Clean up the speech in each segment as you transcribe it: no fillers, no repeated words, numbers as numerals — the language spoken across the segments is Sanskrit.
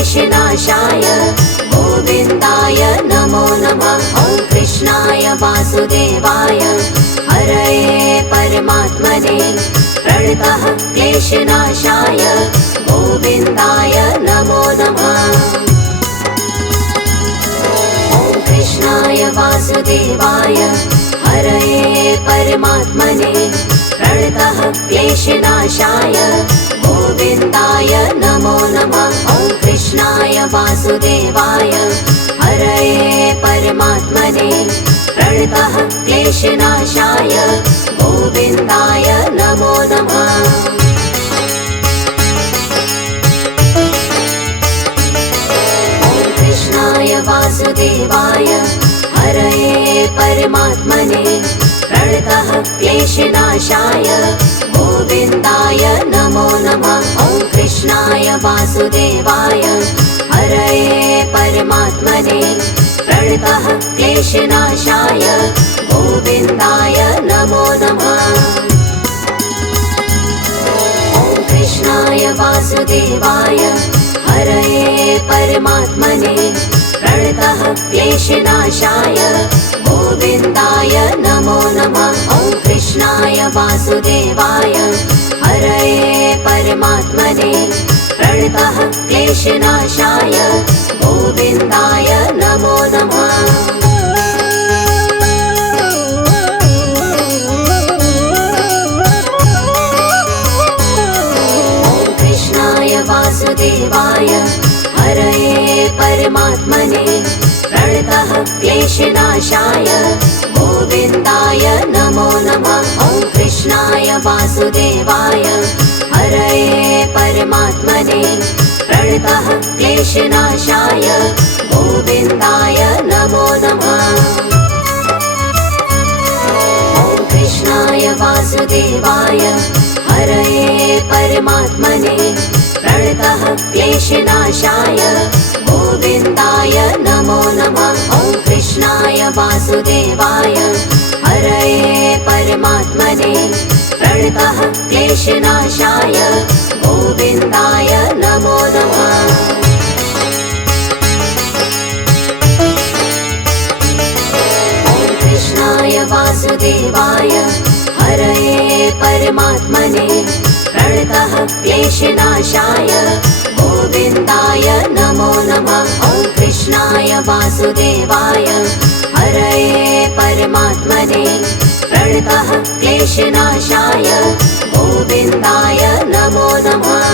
क्लेशनाशाय गोविन्दाय नमो नमः। ॐ कृष्णाय वासुदेवाय हरये परमात्मने प्रणतः क्लेशनाशाय गोविन्दाय नमो नमः। ॐ कृष्णाय वासुदेवाय हरये परमात्मने प्रणतः क्लेशनाशाय गोविन्दाय नमो नमः। ॐ कृष्णाय वासुदेवाय हरये परमात्मने प्रणतः क्लेशनाशाय गोविन्दाय नमो नमः। ॐ कृष्णाय वासुदेवाय हरये परमात्मने प्रणतः क्लेशनाशाय गोविन्दाय नमो नमः। ॐ कृष्णाय वासुदेवाय हरये परमात्मने प्रणतः क्लेशनाशाय गोविन्दाय नमो नमः। ॐ कृष्णाय वासुदेवाय हरये परमात्मने प्रणतः क्लेशनाशाय गोविन्दाय नमो नमः। ॐ कृष्णाय वासुदेवाय हरये परमात्मने प्रणतः क्लेशनाशाय गोविन्दाय नमो नमः। ॐ कृष्णाय वासुदेवाय हरये परमात्मने प्रणतः क्लेशनाशाय गोविन्दाय नमो नमः। ॐ कृष्णाय वासुदेवाय हरये परमात्मने प्रणतः क्लेशनाशाय गोविन्दाय नमो नमः। ॐ कृष्णाय वासुदेवाय हरये परमात्मने प्रणतः क्लेशनाशाय गोविन्दाय नमो नमः। ॐ कृष्णाय वासुदेवाय हरये परमात्मने प्रणतः क्लेशनाशाय गोविन्दाय नमो नमः। ॐ कृष्णाय वासुदेवाय हरये परमात्मने प्रणतः क्लेशनाशाय गोविन्दाय नमो नमः। ॐ कृष्णाय वासुदेवाय हरये परमात्मने प्रणतः क्लेशनाशाय गोविन्दाय नमो नमः।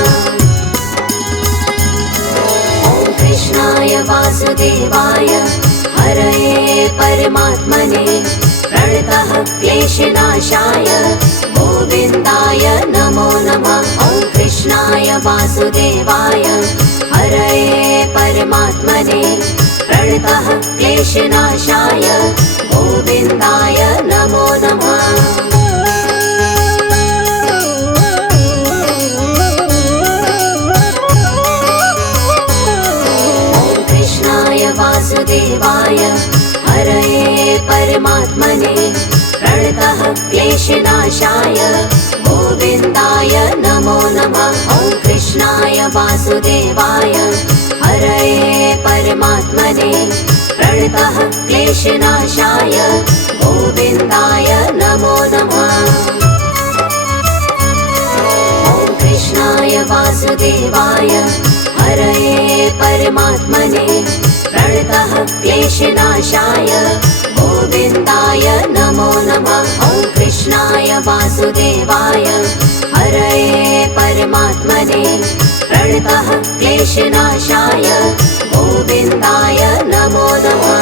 ॐ कृष्णाय वासुदेवाय हरये परमात्मने प्रणतः क्लेशनाशाय गोविन्दाय नमो नमः। ॐ कृष्णाय वासुदेवाय हरये परमात्मने प्रणतः क्लेशनाशाय गोविन्दाय नमो नमः। ॐ कृष्णाय वासुदेवाय हरये परमात्मने प्रणतः क्लेशनाशाय गोविन्दाय नमो नमः। ॐ कृष्णाय वासुदेवाय हरये परमात्मने प्रणतः क्लेशनाशाय गोविन्दाय नमो नमः। ॐ कृष्णाय वासुदेवाय हरये परमात्मने प्रणतः क्लेशनाशाय गोविन्दाय नमो नमः। ॐ कृष्णाय वासुदेवाय हरये परमात्मने प्रणतः क्लेशनाशाय गोविन्दाय नमो नमः।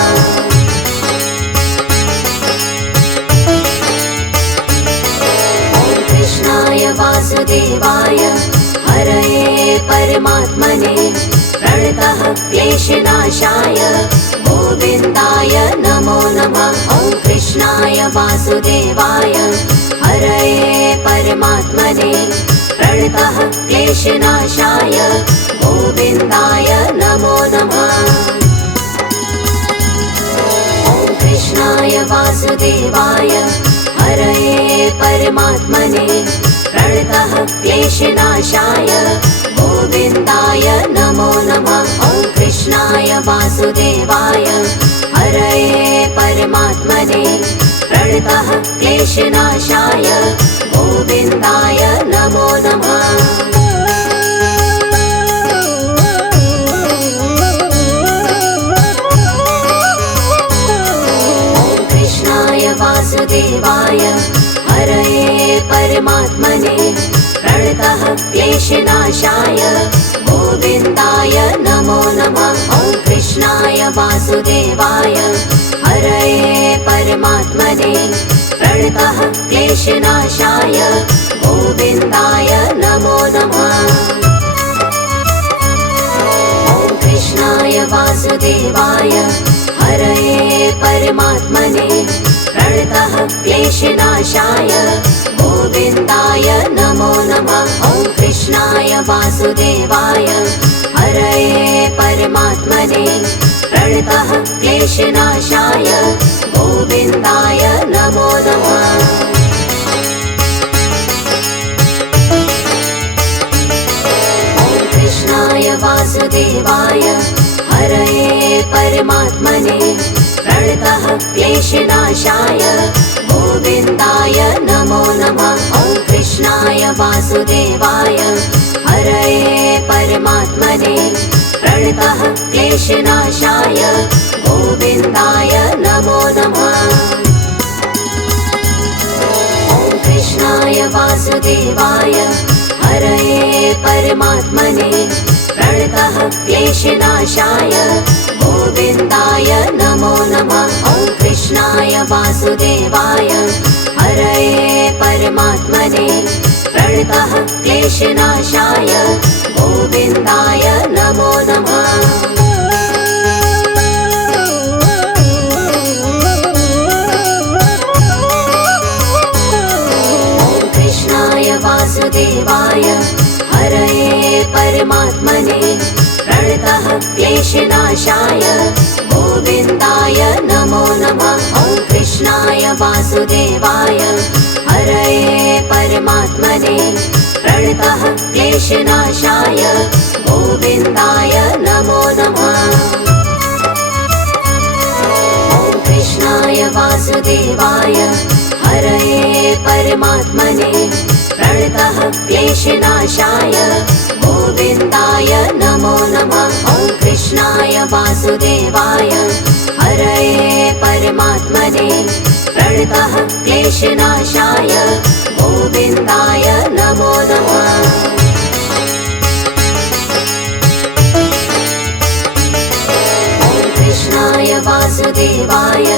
ॐ कृष्णाय वासुदेवाय हरये परमात्मने प्रणतः क्लेशनाशाय गोविन्दाय नमो नमः। ॐ कृष्णाय वासुदेवाय हरये परमात्मने प्रणतः क्लेशनाशाय गोविन्दाय नमो नमः। ॐ कृष्णाय वासुदेवाय हरये परमात्मने प्रणतः क्लेशनाशाय गोविन्दाय नमो नमः। वासुदेवाय हरये परमात्मने प्रणतः क्लेशनाशाय गोविन्दाय नमो नमः। वासुदेवाय हरये परमात्मने प्रणतः क्लेशनाशाय गोविन्दाय नमो नमः। ॐ कृष्णाय वासुदेवाय हरये परमात्मने प्रणतः क्लेशनाशाय गोविन्दाय नमो नमः। ॐ कृष्णाय वासुदेवाय हरये परमात्मने प्रणतः क्लेशनाशाय गोविन्दाय नमो नमः। ॐ कृष्णाय वासुदेवाय हरये परमात्मने प्रणतः क्लेशनाशाय गोविन्दाय नमो नमः। ॐ कृष्णाय वासुदेवाय हरये परमात्मने प्रणतः क्लेशनाशाय गोविन्दाय नमो नमः। ॐ कृष्णाय वासुदेवाय हरये परमात्मने प्रणतः क्लेशनाशाय गोविन्दाय नमो नमः। ॐ कृष्णाय वासुदेवाय हरये परमात्मने प्रणतः क्लेशनाशाय गोविन्दाय नमो नमः। ॐ कृष्णाय वासुदेवाय हरये परमात्मने प्रणतः क्लेशनाशाय गोविन्दाय नमो नमः। ॐ कृष्णाय वासुदेवाय हरये परमात्मने प्रणतः क्लेशनाशाय गोविन्दाय नमो नमः। ॐ कृष्णाय वासुदेवाय हरये परमात्मने प्रणतः क्लेशनाशाय गोविन्दाय नमो नमः। ॐ कृष्णाय वासुदेवाय हरये परमात्मने प्रणतः क्लेशनाशाय गोविन्दाय नमो नमः। ॐ कृष्णाय वासुदेवाय हरये परमात्मने प्रणतः क्लेशनाशाय गोविन्दाय नमो नमः। ॐ कृष्णाय वासुदेवाय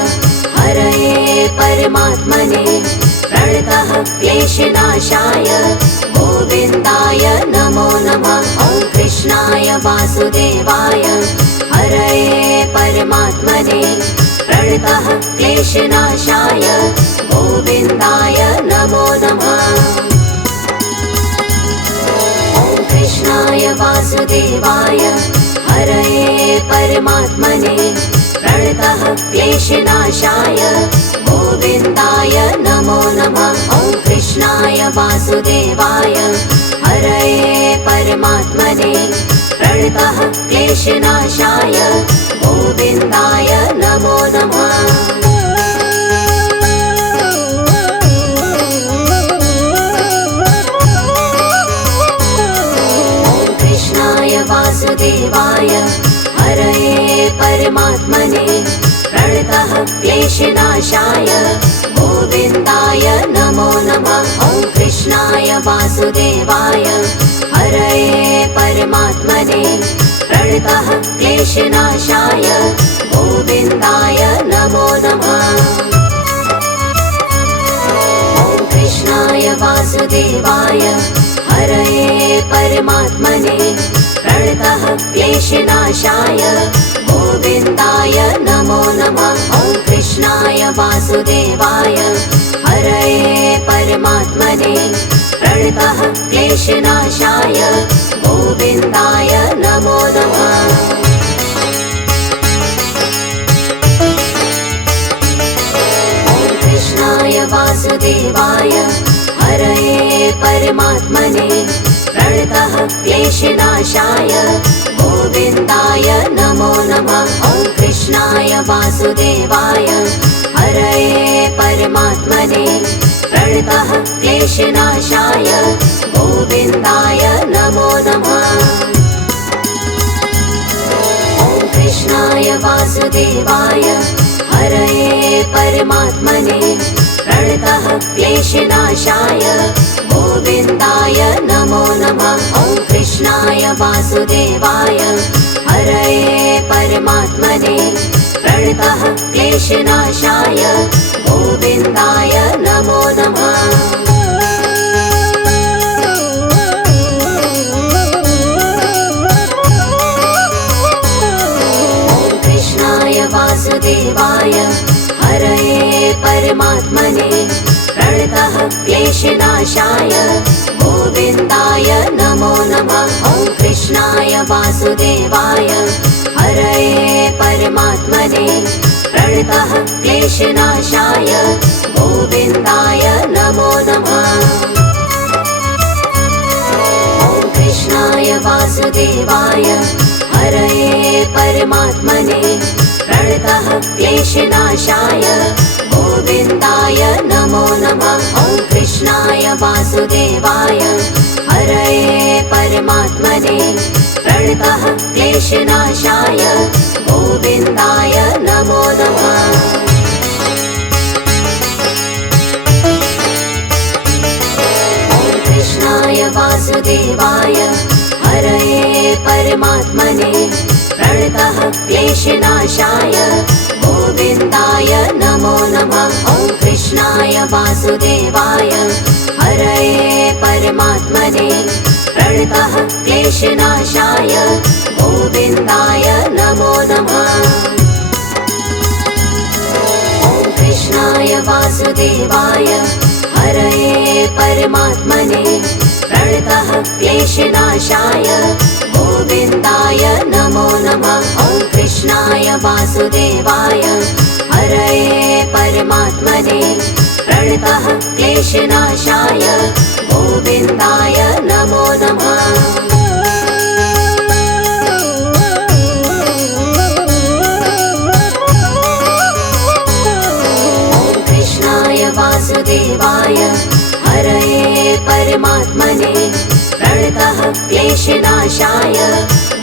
हरये परमात्मने प्रणतः क्लेशनाशाय गोविन्दाय नमो नमः। ॐ कृष्णाय वासुदेवाय हरये परमात्मने प्रणतः क्लेशनाशाय गोविन्दाय नमो नमः। ॐ कृष्णाय वासुदेवाय हरये परमात्मने प्रणतः क्लेशनाशाय गोविन्दाय नमो नमः। ॐ कृष्णाय वासुदेवाय हरये परमात्मने प्रणतः क्लेशनाशाय गोविन्दाय नमो नमः। ॐ कृष्णाय वासुदेवाय हरये परमात्मने प्रणतः क्लेशनाशाय गोविन्दाय नमो नमः। ॐ कृष्णाय वासुदेवाय हरये परमात्मने प्रणतः क्लेशनाशाय गोविन्दाय नमो नमः। ॐ कृष्णाय वासुदेवाय हरये परमात्मने प्रणतः क्लेशनाशाय गोविन्दाय नमो नमः। ॐ कृष्णाय वासुदेवाय हरये परमात्मने प्रणतः क्लेशनाशाय गोविन्दाय नमो नमः। ॐ कृष्णाय वासुदेवाय हरये परमात्मने प्रणतः क्लेशनाशाय गोविन्दाय नमो नमः। वासुदेवाय हरये परमात्मने प्रणतः क्लेशनाशाय गोविन्दाय नमो नमः। ॐ कृष्णाय वासुदेवाय हरये परमात्मने प्रणतः क्लेशनाशाय गोविन्दाय नमो नमः। ॐ कृष्णाय वासुदेवाय हरये परमात्मने प्रणतः क्लेशनाशाय गोविन्दाय नमो नमः। ॐ कृष्णाय वासुदेवाय हरये परमात्मने प्रणतः क्लेशनाशाय गोविन्दाय नमो नमः। ॐ कृष्णाय वासुदेवाय हरये परमात्मने प्रणतः क्लेशनाशाय गोविन्दाय नमो नमः। ॐ कृष्णाय वासुदेवाय हरये परमात्मने प्रणतः क्लेशनाशाय गोविन्दाय नमो नमः। ॐ कृष्णाय वासुदेवाय हरये परमात्मने प्रणतः क्लेशनाशाय गोविन्दाय नमो नमः। ॐ कृष्णाय वासुदेवाय हरये परमात्मने प्रणतः क्लेशनाशाय गोविन्दाय नमो नमः। ॐ कृष्णाय वासुदेवाय हरये परमात्मने प्रणतः क्लेशनाशाय गोविन्दाय नमो नमः। ॐ कृष्णाय वासुदेवाय हरये परमात्मने प्रणतः क्लेशनाशाय गोविन्दाय नमो नमः। ॐ कृष्णाय वासुदेवाय हरये परमात्मने प्रणतः क्लेशनाशाय गोविन्दाय नमो नमः। ॐ कृष्णाय वासुदेवाय हरये परमात्मने प्रणतः क्लेशनाशाय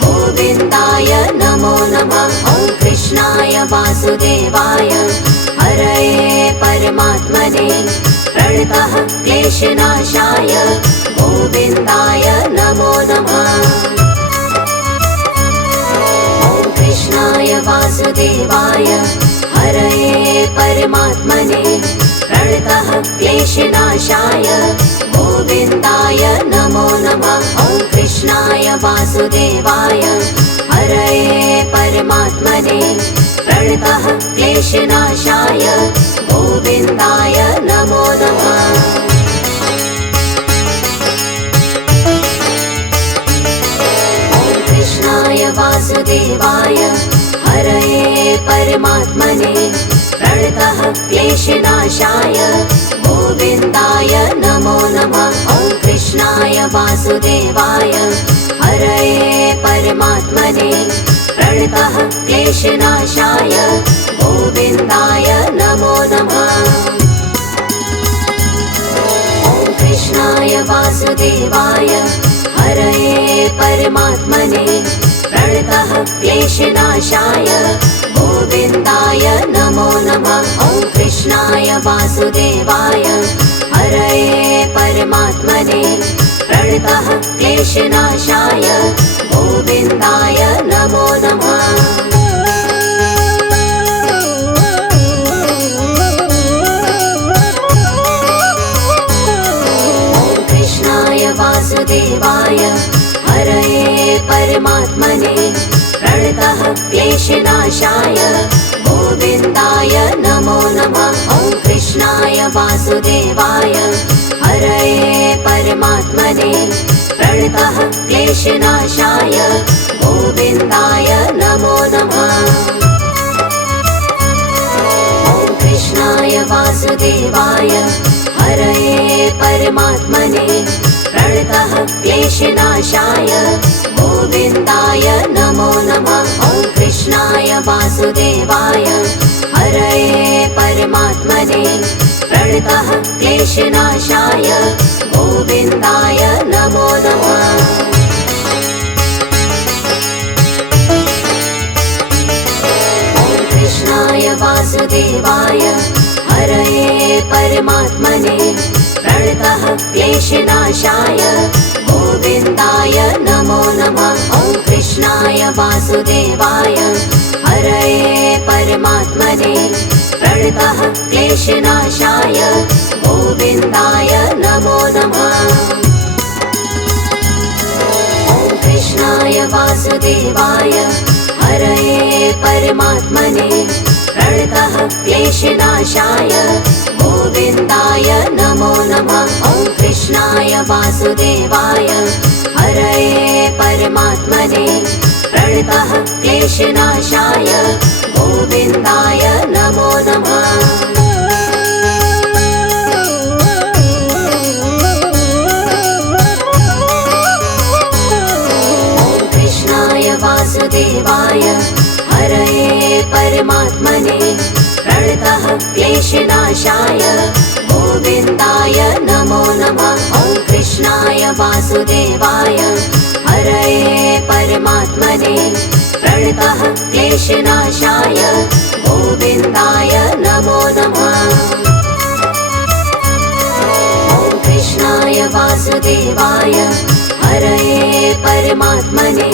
गोविन्दाय नमो नमः। ॐ कृष्णाय वासुदेवाय हरये परमात्मने प्रणतः क्लेशनाशाय गोविन्दाय नमो नमः। ॐ कृष्णाय वासुदेवाय हरये परमात्मने प्रणतः क्लेशनाशाय गोविन्दाय नमो नमः। ॐ कृष्णाय वासुदेवाय हरये परमात्मने प्रणतः क्लेशनाशाय गोविन्दाय नमो नमः। ॐ कृष्णाय वासुदेवाय हरये परमात्मने प्रणतः क्लेशनाशाय गोविन्दाय नमो नमः। ॐ कृष्णाय वासुदेवाय हरये परमात्मने प्रणतः क्लेशनाशाय गोविन्दाय नमो नमः। ॐ कृष्णाय वासुदेवाय हरये परमात्मने प्रणतः क्लेशनाशाय गोविन्दाय नमो नमः। ॐ कृष्णाय वासुदेवाय हरये परमात्मने प्रणतः क्लेशनाशाय गोविन्दाय नमो नमः। ॐ कृष्णाय वासुदेवाय हरये परमात्मने प्रणतः क्लेशनाशाय गोविन्दाय नमो नमः। ॐ कृष्णाय वासुदेवाय हरये परमात्मने प्रणतः क्लेशनाशाय गोविन्दाय नमो नमः। ॐ कृष्णाय वासुदेवाय हरये परमात्मने प्रणतः क्लेशनाशाय गोविन्दाय नमो नमः। ॐ कृष्णाय वासुदेवाय क्लेशनाशाय गोविन्दाय नमो नमः। कृष्णाय वासुदेवाय हरये परमात्मने प्रणतः क्लेशनाशाय गोविन्दाय नमो नमः। ॐ कृष्णाय वासुदेवाय हरये परमात्मने प्रणतः क्लेशनाशाय गोविन्दाय नमो नमः। ॐ कृष्णाय वासुदेवाय हरये परमात्मने प्रणतः क्लेशनाशाय गोविन्दाय नमो नमः। ॐ कृष्णाय वासुदेवाय हरये परमात्मने प्रणतः क्लेशनाशाय गोविन्दाय नमो नमः। वासुदेवाय हरये परमात्मने प्रणतः क्लेशनाशाय गोविन्दाय नमो नमः। ॐ कृष्णाय वासुदेवाय हरये परमात्मने प्रणतः क्लेशनाशाय गोविन्दाय नमो नमः। ॐ कृष्णाय वासुदेवाय हरये परमात्मने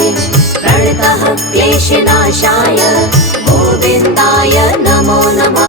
प्रणतः क्लेशनाशाय